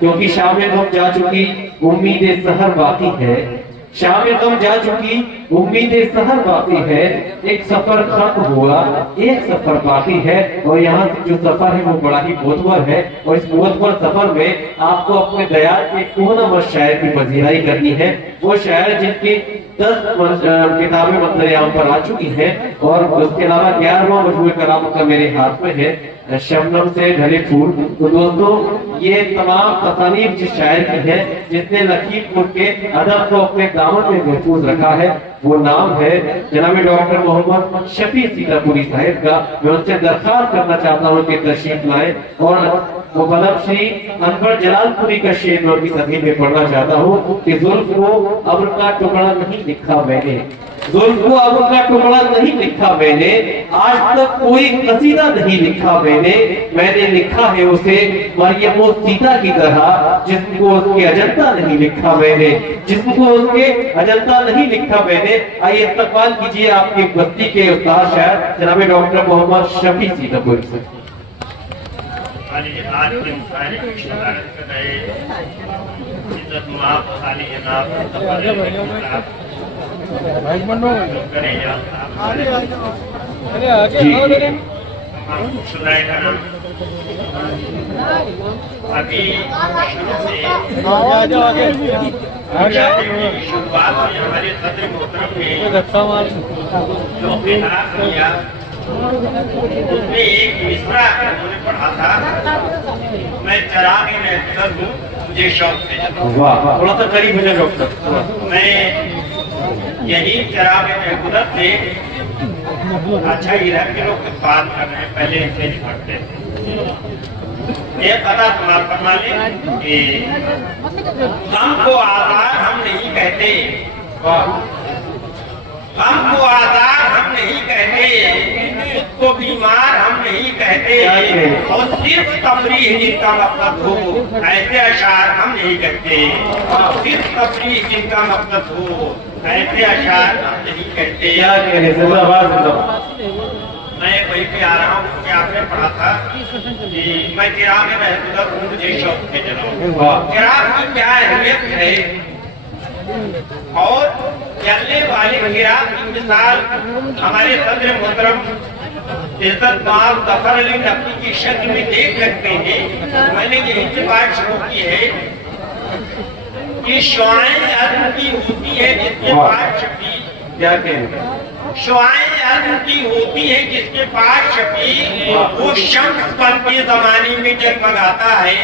क्योंकि शाम गम जा चुकी उम्मीदें सहर बाकी है, शाम गम जा चुकी उम्मीदें सहर बाकी है, एक सफर खत्म हुआ एक सफर बाकी है। और यहाँ से जो सफर है वो बड़ा ही मोतबर है, और इस मोतबर सफर में आपको अपने दयाल के कोना शायर की पजीराई करनी है। वो शायर जिनकी 10 किताबें मतलब यहाँ पर आ चुकी हैं, और उसके अलावा 11वां मजमूए कलाम का मेरे हाथ में है, शबनम से ढले फूल। तो दोस्तों ये तमाम तसानीफ जिस शायर की है जिसने लखीमपुर के अदब को अपने दामन में महफूज रखा है, वो नाम है जनाब डॉक्टर मोहम्मद शफी सीतापुरी साहिब का। मैं उनसे दरखास्त करना चाहता हूँ कि तशरीफ लाए, और वो बलब श्री अनवर जलालपुरी का शेर मैं उनकी तस्वीर में पढ़ना चाहता हूँ कि जुल्फ को अब्र का टुकड़ा नहीं लिखा मैंने, जुल्फ को अब्र का टुकड़ा नहीं लिखा मैंने, आज तक कोई कसीदा नहीं लिखा मैंने लिखा है उसे मरियम और सीता की तरह, जिसको उसके अजंता नहीं लिखा मैंने, जिसको उसके अजंता नहीं लिखा मैंने। आइए इस्तकबाल कीजिए आपकी बस्ती के उस्ताद शायर जनाब डॉक्टर मोहम्मद शफी सीतापुरी से। आज के मुशायरे की शिकायत कर रहे इज्जत माफ खाली जनाब सुनाए करना अभी शुरुआत में हमारे सदर मोहतरम ने जो खिताब किया उसमें एक मिसरा उन्होंने पढ़ा था, मैं चराग में गुजर हूँ मुझे शौक से जला। वाह, थोड़ा सा करीब हो जाए डॉक्टर। मैं यही चराग में गुजर से अच्छा इधर के लोग बात कर रहे हैं, पहले इसे नहीं पढ़ते थे। ये पता तुम्हारा फरमा ले कि हमको आजाद हम नहीं कहते, हमको आजाद हम नहीं कहते, को बीमार हम नहीं कहते, और सिर्फ तफरीह जिनका मकसद हो ऐसे अशार हम नहीं कहते, सिर्फ तफरीह जिनका मकसद हो ऐसे अशार हम नहीं कहते। मैं वही पे आ रहा हूँ कि आपने पढ़ा था कि मैं चिराग में महसूस हूँ मुझे शौक से जलाऊं। चिराग की क्या अहमियत है और जलने वाले चिराग की मिसाल हमारे सदर मोहतरम इज्जत माल जफर अली नकवी की शक्ल में देख सकते हैं। मैंने यही से बात शुरू की है कि शुआएं अज़्म की होती है जिसके पास छपी, क्या कहें, शुआएं अज़्म की होती है जिसके पास छपी, वो शम्स पन के जमाने में जगमगाता है।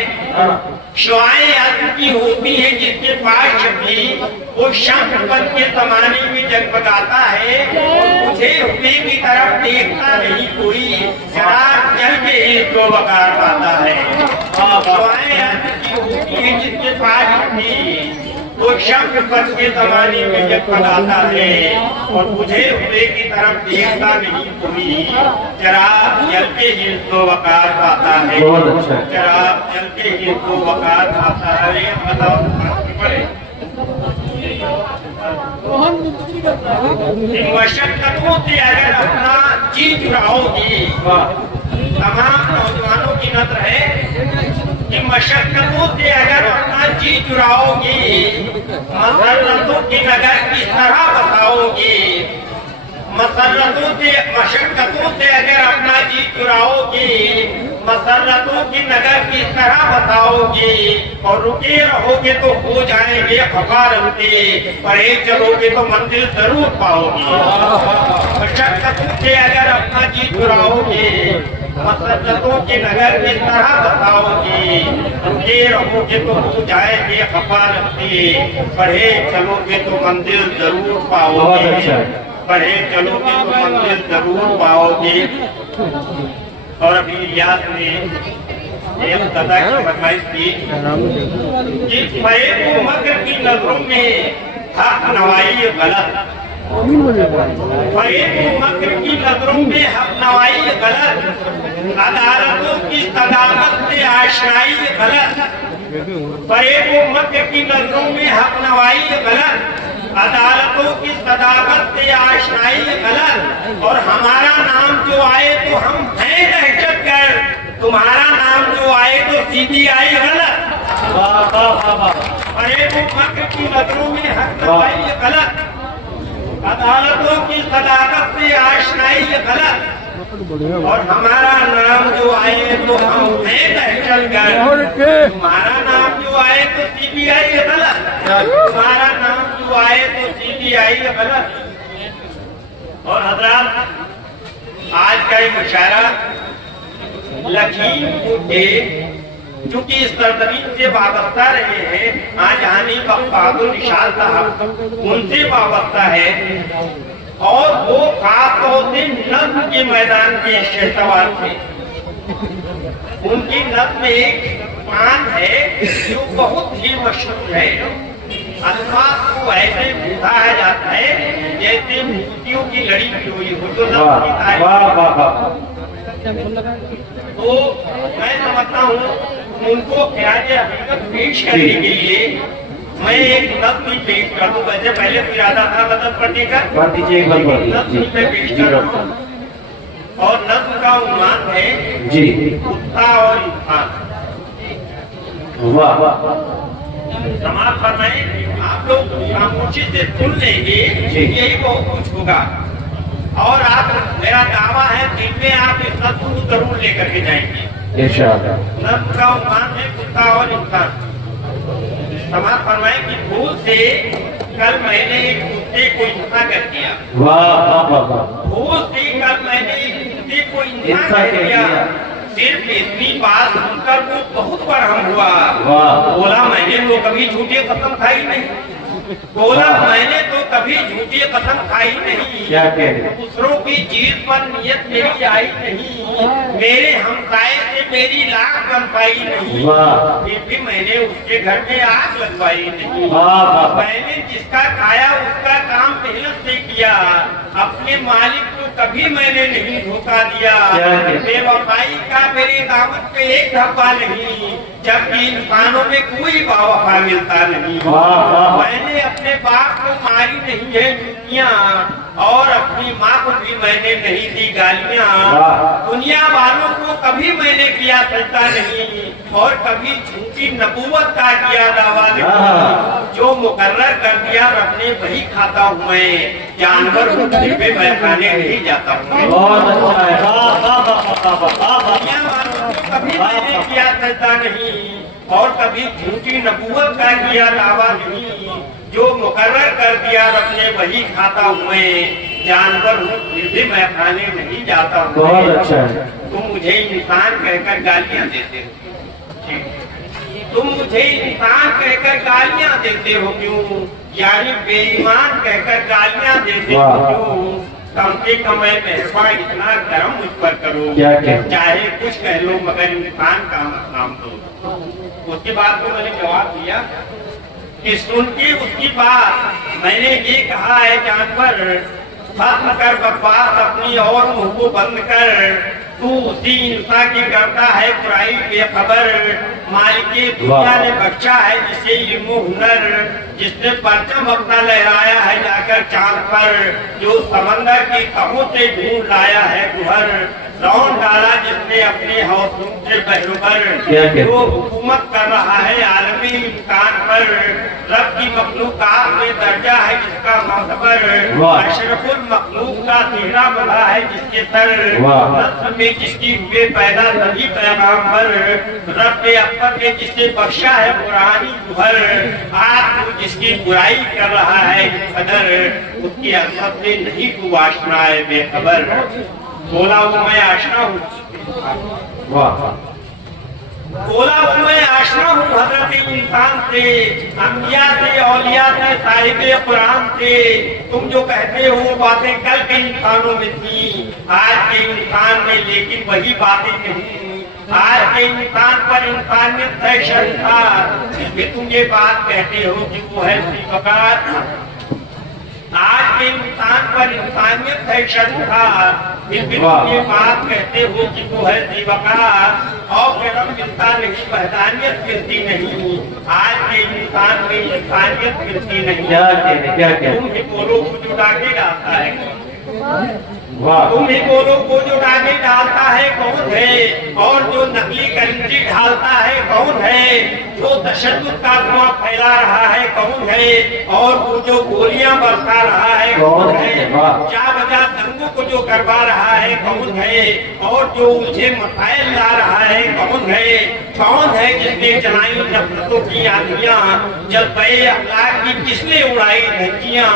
शुआएं अज़्म की होती है जिसके पास छपी, वो शम्स पन के जमाने में जगमगाता है। मुझे हुए की तरफ देखता नहीं कोई, शराब जल के ही तो वकार पाता है। शुआएं अज़्म की होती है जिसके पास छपी, वो शम्स पन के जमाने में जगमगाता है, और मुझे हुए की तरफ देखता नहीं कोई, शराब जल के ही तो वकार पाता है। शराब जल के ही तो वकार पाता है। बताओ मशक्कतों से अगर अपना जी चुराओगी, तमाम नौजवानों की नजर है कि मशक्कतों से अगर अपना जी चुराओगी, मसरतों की नगर किस तरह बताओगी, मसरतों से मशक्कतों से अगर अपना जी चुराओगी, मसरतों की नगर किस तरह बताओगी, और रुके रहोगे तो हो जाएंगे खफारते, परे चलोगे तो मंजिल जरूर पाओगे। मशक्कतों से अगर अपना जी चुराओगे, मसरतों की नगर किस तरह बताओगे, रुके रहोगे तो हो जाएंगे खफारते, परे चलोगे तो मंजिल जरूर पाओगे, पढ़े चलोगे तो मंजिल जरूर पाओगे। और अभी इलियास ने एक कथा की फरमाइश की कि फरेब मकर की नजरों में हक नवाई गलत, फरेब मकर की नजरों में हक नवाई गलत, अदालतों की सदाकत से आशनाई गलत, फरेब मकर की नजरों में हक नवाई गलत, अदालतों की सदाकत से आशनाई गलत, और हमारा नाम जो आए तो हम हैं दहशतगर्द, तुम्हारा नाम जो आए तो सीबीआई गलत। वाह वाह वाह वाह। अरे वो मक्र की नजरों में हक दबाई ये गलत, अदालतों की सदाकत से आशनाई ये गलत, और हमारा नाम जो आए तो हम हैं दहशतगर्द, तुम्हारा नाम जो आए तो सीबीआई ये गलत, तुम्हारा नाम जो आए तो सीबीआई ये गलत। और हजरात आज का ये मुशायरा लखीमपुर के क्योंकि इस सरजमीन से वाबस्ता रहे हैं, आज हानि बहादुर निशाल साहब उनसे वाबस्ता है, और वो खासतौर से नज्म के मैदान के शहसवार थे। उनकी नज्म एक पान है जो बहुत ही मशहूर है। अल्फाज को ऐसे बुझाया जाता है जैसे मोतियों की लड़ी हुई हो, जो नज्म की तारीफ। तो मैं समझता हूँ उनको ख्याल हकीकत पेश करने के लिए मैं एक नज्म ही पेश कर दूं। वैसे पहले तो इरादा था नज्म पढ़ने का, नज्म में पेश कर रहा हूं। और नज्म का उन्वान है जी कुत्ता और इंसान। वाह समाज फरमाए, आप लोग खामोशी से सुन लेंगे, यही बहुत कुछ होगा। और आप, मेरा दावा है दिन में आप इस नज्म को जरूर लेकर के जाएंगे इंशाअल्लाह। नज्म का उन्वान है कुत्ता और इंसान। समाज फरमाए कि भूल से कल मैंने एक कुत्ते को इंसान कर दिया। वाह वाह वाह। भूल से कल मैंने एक कुत्ते को इंसान कर दिया। सिर्फ इतनी बात सुनकर वो बहुत बरहम हुआ। बोला मैंने तो कभी झूठी कसम खाई नहीं, बोला मैंने तो कभी झूठी कसम खाई नहीं, क्या कह रहे? दूसरों की चीज पर नियत मेरी आई नहीं, मेरे हमसाये से मेरी लाख बन पाई नहीं, फिर भी मैंने उसके घर में आग लगवाई नहीं। मैंने जिसका खाया उसका काम मेहनत से किया, अपने मालिक को कभी मैंने नहीं धोखा दिया। बेवफाई का मेरी दावत पे एक धब्बा नहीं, जबकि इंसानों में कोई बावफा मिलता नहीं। मैंने अपने बाप को मारी नहीं है दुनिया, और अपनी माँ को भी मैंने नहीं दी गालियाँ। दुनिया वालों को कभी मैंने किया सजदा नहीं, और कभी झूठी नबूवत का किया दावा नहीं। जो मुकर्रर कर दिया रब ने वही खाता हूँ मैं, जानवर हूँ फिर भी मैं खाने नहीं जाता हूँ। बहुत अच्छा है। दुनिया वालों को कभी मैंने किया सजदा नहीं, और कभी झूठी नबूवत का किया दावा नहीं। जो मुकर्रर कर दिया रब ने वही खाता हूँ मैं, जानवर हूँ फिर भी मैं खाने नहीं जाता हूँ। बहुत अच्छा है। तुम मुझे इंसान कहकर गालियाँ देते हो, तुम मुझे इंसान कहकर गालियाँ देते हो क्यों? यानी बेईमान कहकर गालियाँ देते हो क्यों? कम से कम मेहरबान इतना गर्म मुझ पर करो, चाहे कुछ कह लो मगर इंसान का नाम दो। उसके बाद तो मैंने जवाब दिया कि सुन के उसकी बात मैंने ये कहा है, जानवर खत्म कर बकवास अपनी और मुंह को बंद कर, तू उसी इंसान की करता है बुराई बेखबर। मालिके दुनिया ने बख्शा है जिसे इल्म हुनर, जिसने परचम अपना लहराया है जाकर चांद पर, जो समंदर की तहों से ढूंढ लाया है गुहर, लौट डाला जिसने अपने हौसलों से बहरूबर, जो हुकूमत कर रहा है आलमी इम्कान पर, रब की मखलूकात में दर्जा है जिसका मौतबर, अशरफुल मखलूक का चेहरा बना है जिसके सर, नस्ल में जिसकी हुए पैदा सभी पैगाम्बर, रब ने अकबर ने जिसे बख्शा है पुरानी गुहर, आज तू जिसकी बुराई कर रहा है कदर, उसकी अकबर से नहीं तू आशना है बेखबर। बोला वो मैं आशना हूँ, बोला वो मैं आशना हूँ हजरत इंसान से, अंबिया से, औलिया से, साहिबे कुरान से। तुम जो कहते हो बातें कल के इंसानों में थी, आज के इंसान में लेकिन वही बातें नहीं। आज के इंसान पर इंसानियत फैशन था, फिर तुम ये बात कहते हो कि वो है वक़ात। आज के इंसान पर इंसानियत है शर्मा, फिर भी ये बात कहते हो कि वो है जीवकार, और गरम मिलता नहीं वहदानियत मिलती नहीं। आज के इंसान में इंसानियत मिलती नहीं। क्या तुम ही बोलो को जो डाके डालता है, तुम ही बोलो को जो आगे डालता है कौन है, और जो नकली करेंसी ढालता है कौन है, जो तशद्दुद का धुआं फैला रहा है कौन है, और वो जो गोलियां बरसा रहा है कौन है, जा बजा दंगों को जो करवा रहा है कौन है, और जो उलझे मसाइल ला रहा है कौन है जिसने चलाई नफरतों की आंधियां, जलपे अखलाक की किसने उड़ाई धज्जियां,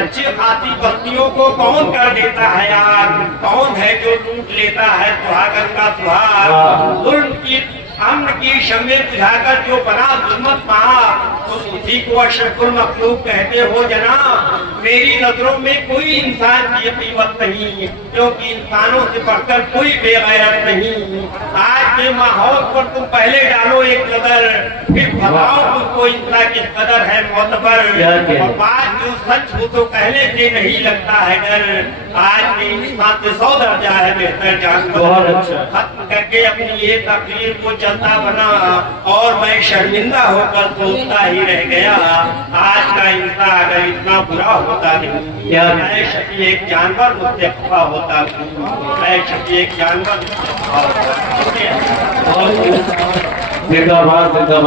अच्छी खासी बस्तियों को कौन कर देता है आग, कौन है जो लूट लेता है सुहागन का सुहाग, जुल्म की अमन की शम्मे बुझाकर जो बना जुल्मत पहा, तो उसी को अशरफुल मखलूक कहते हो जनाब। मेरी नजरों में कोई इंसान की कीमत नहीं, क्योंकि इंसानों से बढ़कर कोई बेगैरत नहीं। आज के माहौल पर तुम पहले डालो एक नजर, फिर बताओ तुमको इंसान किस कदर है मोतबर, और बात जो सच हो तो कहने से नहीं लगता है डर। आज के इंसान से 100 दर्जा है बेहतर जानवर। खत्म करके अपनी ये तकरीर को चलता बना, और मैं शर्मिंदा होकर सोचता ही रह गया, आज का इंसान अगर इतना बुरा होता नहीं, या मैं शकी एक जानवर मुझसे खफा होता, मैं शकी एक जानवर मुझसे खफा होता। जिंदाबाद जिंदाबाद।